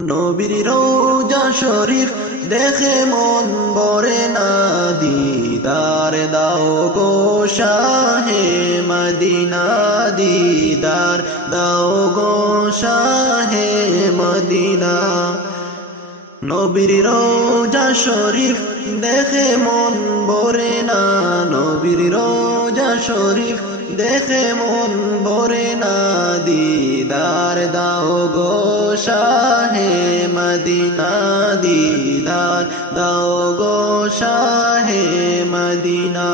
নবীর রওজা শরীফ দেখে মন ভরে না, দিদার দাও গো শাহে মদিনা, দিদার দাও গো শাহে মদিনা। নবীর রওজা শরীফ দেখে মন ভরে না, নবীর রওজা শরীফ দেখে মন ভরে না, দিদার দাও গো শাহে মদিনা, দিদার দাও গো শাহে মদিনা।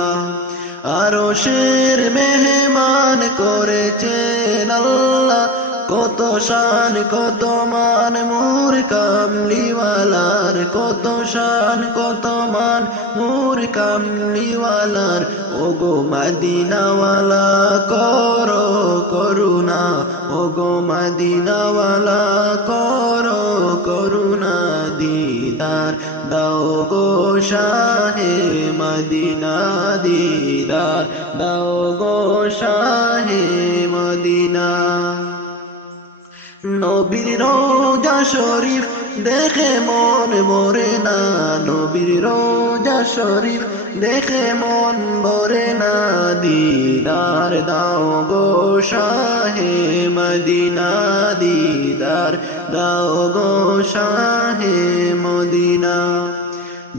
আরশের মেহমান করেছেন আল্লাহ, কত শান কত মান নূর কামলিওয়ালার, কত শান কত মান নূর কামলিওয়ালার। ওগো মদিনাওয়ালা করো করুণা, ওগো মদিনাওয়ালা করো করুণা, দিদার দাও গো শাহে মদিনা, দিদার দাও গো শাহে মদিনা। নবীর রওজা শরীফ দেখে মন ভরে না, নবীর রওজা শরীফ দেখে মন ভরে না, দিদার দাও গো শাহে মদিনা, দিদার দাও গো শাহে মদিনা।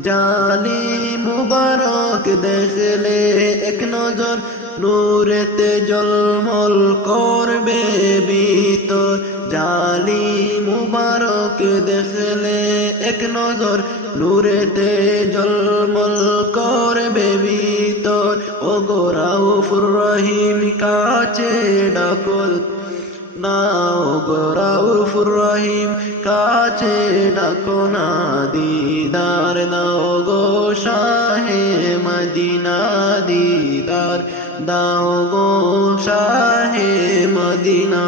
জালি মুবারক দেখলে এক নজর, নূরেতে জলমল করবে ভিতর। জালি মুবারক দেখলে এক নজর, নূরেতে জলমল করবে ভিতর। ওগো রাউফুর রহিম কাছে ডাকো না, ওগো রাউফুর রহিম কাছে ডাকো না, দিদার দাও গো শাহে মদিনা, দিদার দাও গো শাহে মদিনা।